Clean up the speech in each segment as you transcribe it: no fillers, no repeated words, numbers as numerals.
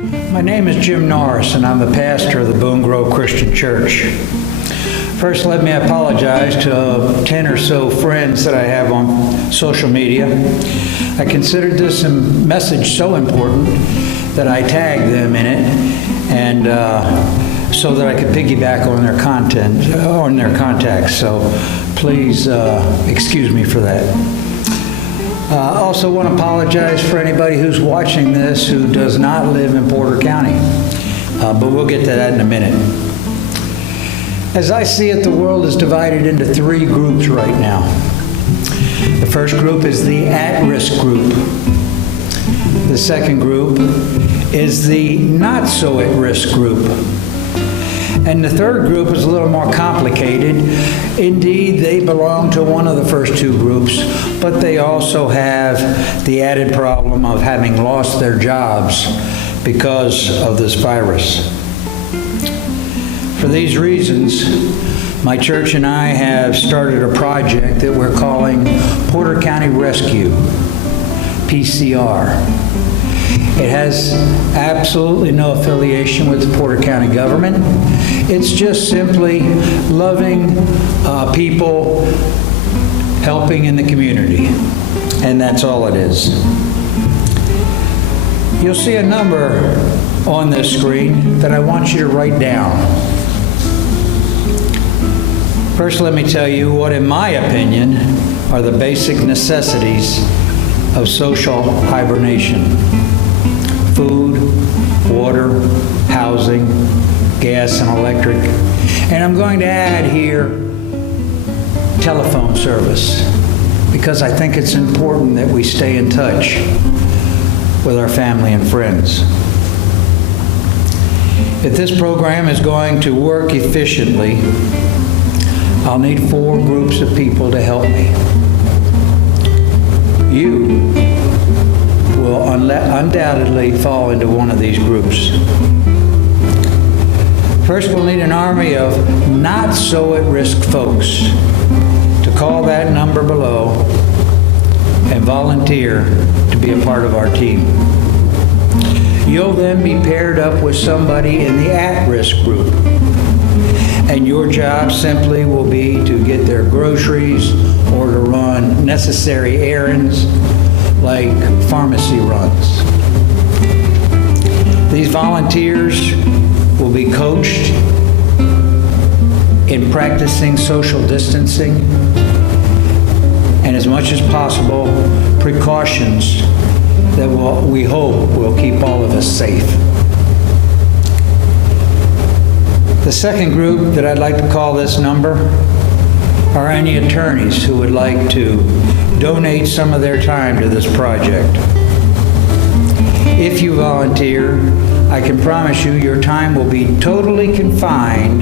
My name is Jim Norris, and I'm the pastor of the Boone Grove Christian Church. First, let me apologize to 10 or so friends that I have on social media. I considered this message so important that I tagged them in it, and so that I could piggyback on their content, on their contacts. So please excuse me for that. I also want to apologize for anybody who's watching this who does not live in Porter County, but we'll get to that in a minute. As I see it, the world is divided into three groups right now. The first group is the at-risk group. The second group is the not-so-at-risk group. And the third group is a little more complicated. Indeed, they belong to one of the first two groups, but they also have the added problem of having lost their jobs because of this virus. For these reasons, my church and I have started a project that we're calling Porter County Rescue, PCR. It has absolutely no affiliation with the Porter County government. It's just simply loving people, helping in the community, and that's all it is. You'll see a number on this screen that I want you to write down. First, let me tell you what, in my opinion, are the basic necessities of social hibernation. Food, water, housing, gas and electric. And I'm going to add here telephone service, because I think it's important that we stay in touch with our family and friends. If this program is going to work efficiently, I'll need 4 groups of people to help me. You will undoubtedly fall into one of these groups. First, we'll need an army of not-so-at-risk folks to call that number below and volunteer to be a part of our team. You'll then be paired up with somebody in the at-risk group, and your job simply will be to get their groceries or to run necessary errands like pharmacy runs. These volunteers will be coached in practicing social distancing and, as much as possible, precautions that we hope will keep all of us safe. The second group that I'd like to call this number are any attorneys who would like to donate some of their time to this project. If you volunteer, I can promise you your time will be totally confined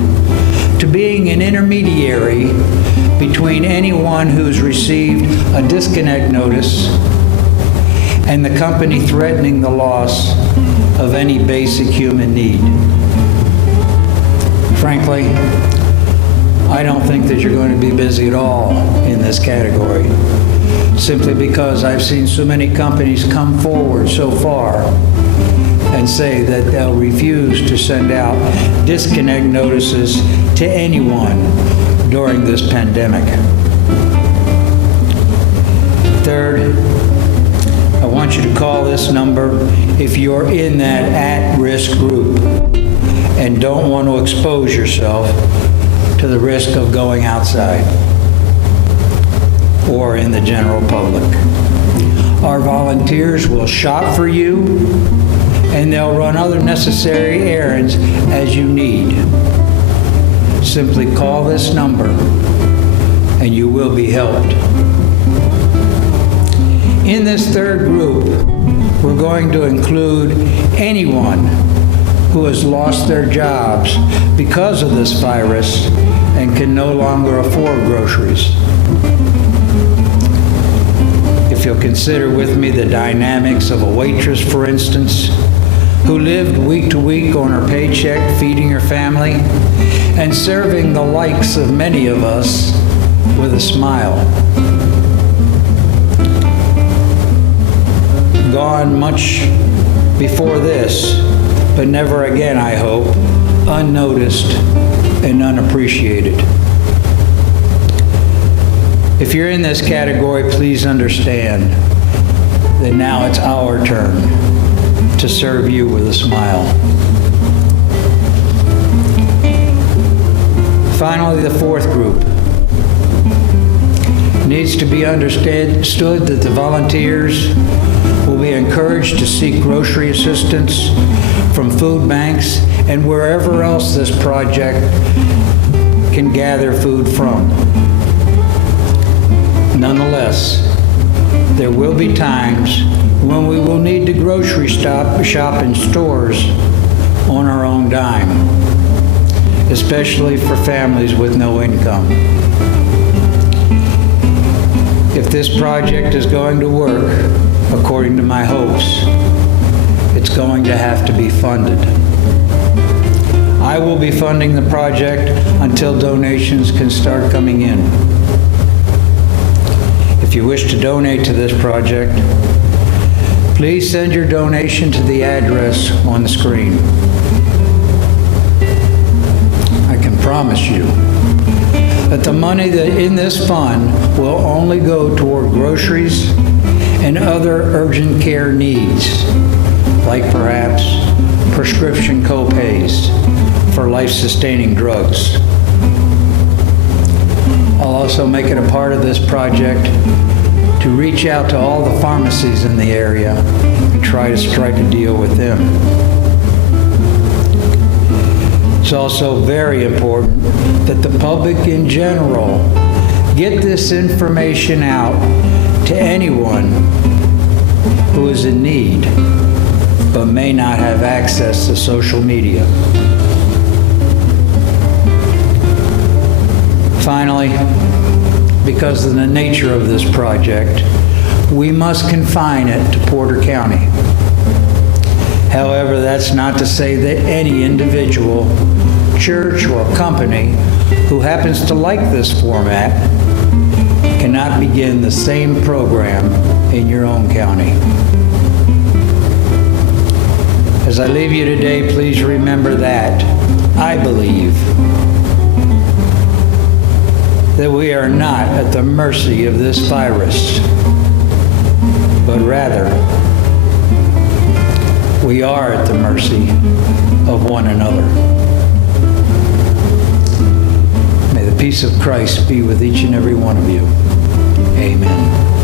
to being an intermediary between anyone who's received a disconnect notice and the company threatening the loss of any basic human need. Frankly, I don't think that you're going to be busy at all in this category, simply because I've seen so many companies come forward so far and say that they'll refuse to send out disconnect notices to anyone during this pandemic. Third, I want you to call this number if you're in that at-risk group and don't want to expose yourself to the risk of going outside or in the general public. Our volunteers will shop for you, and they'll run other necessary errands as you need. Simply call this number and you will be helped. In this third group, we're going to include anyone who has lost their jobs because of this virus and can no longer afford groceries. If you'll consider with me the dynamics of a waitress, for instance, who lived week to week on her paycheck, feeding her family and serving the likes of many of us with a smile. Gone much before this but never again, I hope, unnoticed and unappreciated. If you're in this category, please understand that now it's our turn to serve you with a smile. Finally, the fourth group. It needs to be understood that the volunteers will be encouraged to seek grocery assistance from food banks and wherever else this project can gather food from. Nonetheless, there will be times when we will need to grocery shop in stores on our own dime, especially for families with no income. If this project is going to work according to my hopes, it's going to have to be funded. I will be funding the project until donations can start coming in. If you wish to donate to this project, please send your donation to the address on the screen. I can promise you that the money in this fund will only go toward groceries and other urgent care needs, like perhaps prescription co-pays for life-sustaining drugs. I'll also make it a part of this project to reach out to all the pharmacies in the area and try to strike a deal with them. It's also very important that the public in general get this information out to anyone who is in need but may not have access to social media. Finally, because of the nature of this project, we must confine it to Porter County. However, that's not to say that any individual, church, or company who happens to like this format cannot begin the same program in your own county. As I leave you today, please remember that I believe that we are not at the mercy of this virus, but rather we are at the mercy of one another. May the peace of Christ be with each and every one of you. Amen.